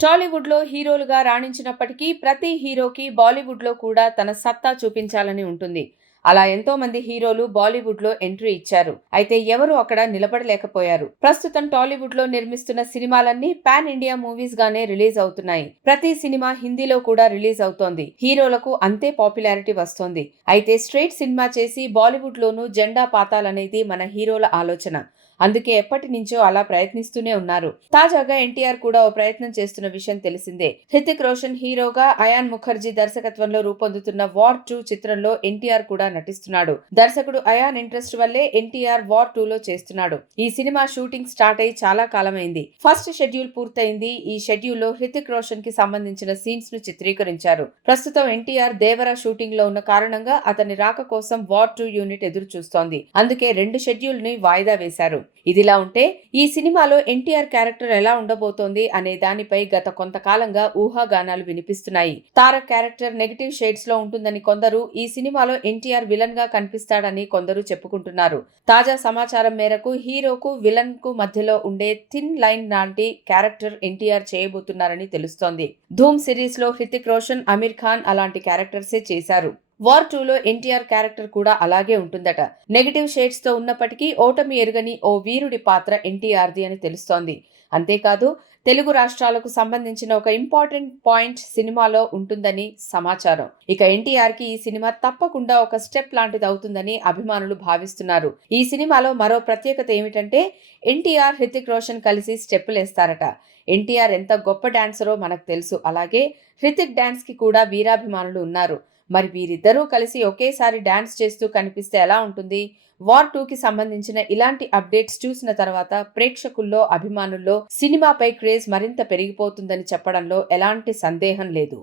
టాలీవుడ్‌లో హీరోలుగా రాణించినప్పటికీ ప్రతి హీరోకి బాలీవుడ్‌లో కూడా తన సత్తా చూపించాలని ఉంటుంది. అలా ఎంతో మంది హీరోలు బాలీవుడ్‌లో ఎంట్రీ ఇచ్చారు. అయితే ఎవరూ అక్కడ నిలబడలేకపోయారు. ప్రస్తుతం టాలీవుడ్‌లో నిర్మిస్తున్న సినిమాలన్నీ పాన్ ఇండియా మూవీస్ గానే రిలీజ్ అవుతున్నాయి. ప్రతి సినిమా హిందీలో కూడా రిలీజ్ అవుతోంది. హీరోలకు అంతే పాపులారిటీ వస్తోంది. అయితే స్ట్రెయిట్ సినిమా చేసి బాలీవుడ్‌లోనూ జెండా పాతాలనేది మన హీరోల ఆలోచన. అందుకే ఎప్పటి నుంచో అలా ప్రయత్నిస్తూనే ఉన్నారు. తాజాగా ఎన్టీఆర్ కూడా ఓ ప్రయత్నం చేస్తున్న విషయం తెలిసిందే. హృతిక్ రోషన్ హీరోగా, అయాన్ ముఖర్జీ దర్శకత్వంలో రూపొందుతున్న వార్ 2 చిత్రంలో ఎన్టీఆర్ కూడా నటిస్తున్నాడు. దర్శకుడు అయాన్ ఇంట్రెస్ట్ వల్లే ఎన్టీఆర్ వార్ 2 లో చేస్తున్నాడు. ఈ సినిమా షూటింగ్ స్టార్ట్ అయి చాలా కాలమైంది. ఫస్ట్ షెడ్యూల్ పూర్తయింది. ఈ షెడ్యూల్లో హృతిక్ రోషన్ కి సంబంధించిన సీన్స్ ను చిత్రీకరించారు. ప్రస్తుతం ఎన్టీఆర్ దేవర షూటింగ్ లో ఉన్న కారణంగా అతని రాక కోసం వార్ 2 యూనిట్ ఎదురు చూస్తోంది. అందుకే 2 షెడ్యూల్ ని వాయిదా వేశారు. ఇదిలా ఉంటే ఈ సినిమాలో ఎన్టీఆర్ క్యారెక్టర్ ఎలా ఉండబోతోంది అనే దానిపై గత కొంతకాలంగా ఊహాగానాలు వినిపిస్తున్నాయి. తారక్ క్యారెక్టర్ నెగటివ్ షేడ్స్ లో ఉంటుందని కొందరు, ఈ సినిమాలో ఎన్టీఆర్ విలన్ గా కనిపిస్తాడని కొందరు చెప్పుకుంటున్నారు. తాజా సమాచారం మేరకు హీరోకు విలన్ కు మధ్యలో ఉండే థిన్ లైన్ లాంటి క్యారెక్టర్ ఎన్టీఆర్ చేయబోతున్నారని తెలుస్తోంది. ధూమ్ సిరీస్ లో హృతిక్ రోషన్, అమీర్ ఖాన్ అలాంటి క్యారెక్టర్సే చేశారు. వార్ 2లో ఎన్టీఆర్ క్యారెక్టర్ కూడా అలాగే ఉంటుందట. నెగటివ్ షేడ్స్ తో ఉన్నప్పటికీ ఓటమి ఎరుగని ఓ వీరుడి పాత్ర ఎన్టీఆర్ది అని తెలుస్తోంది. అంతేకాదు తెలుగు రాష్ట్రాలకు సంబంధించిన ఒక ఇంపార్టెంట్ పాయింట్ సినిమాలో ఉంటుందని సమాచారం. ఇక ఎన్టీఆర్ కి ఈ సినిమా తప్పకుండా ఒక స్టెప్ లాంటిది అవుతుందని అభిమానులు భావిస్తున్నారు. ఈ సినిమాలో మరో ప్రత్యేకత ఏమిటంటే ఎన్టీఆర్, హృతిక్ రోషన్ కలిసి స్టెప్పులేస్తారట. ఎన్టీఆర్ ఎంత గొప్ప డాన్సరో మనకు తెలుసు. అలాగే హృతిక్ డాన్స్ కి కూడా వీరాభిమానులు ఉన్నారు. మరి వీరిద్దరూ కలిసి ఒకేసారి డాన్స్ చేస్తూ కనిపిస్తే ఎలా ఉంటుంది? వార్ 2కి సంబంధించిన ఇలాంటి అప్డేట్స్ చూసిన తర్వాత ప్రేక్షకుల్లో, అభిమానుల్లో సినిమాపై క్రేజ్ మరింత పెరిగిపోతుందని చెప్పడంలో ఎలాంటి సందేహం లేదు.